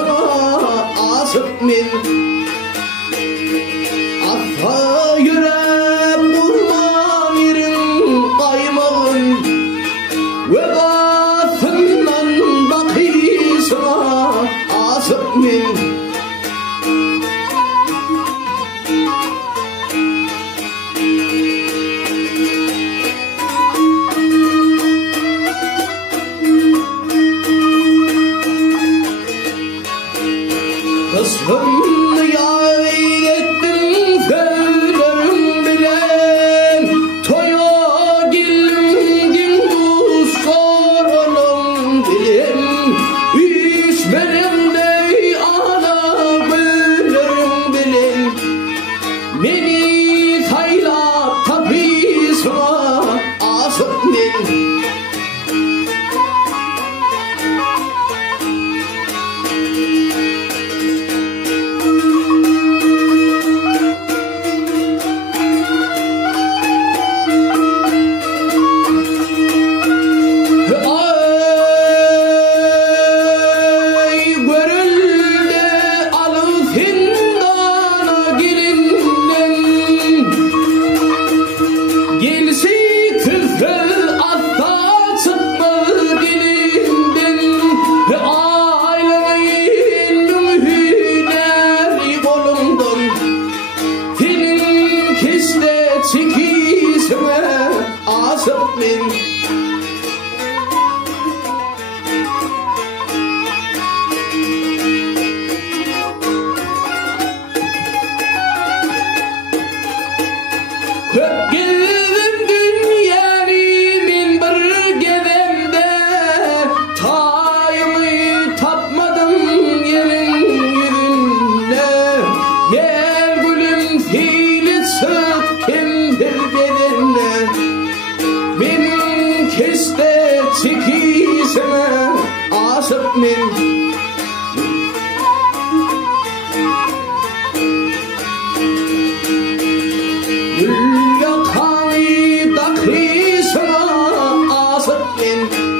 asıp min atha yürep bulman yerin kaymağın ve batından bakıysa asıp min Kızım yaylettin fellerim bilen Toya gildin dostlar onun bilen Üç benim de ana güllerim bilen Beni taylap tapısına asıp min Çekişime asıp min Geldim dünyalimin bir gedemde Tayımı tapmadım yerin yüzünde Gel gülüm fili sık kimdir bedenle Benim keste çekişime asıp min Gül yakanı dakhisine asıp min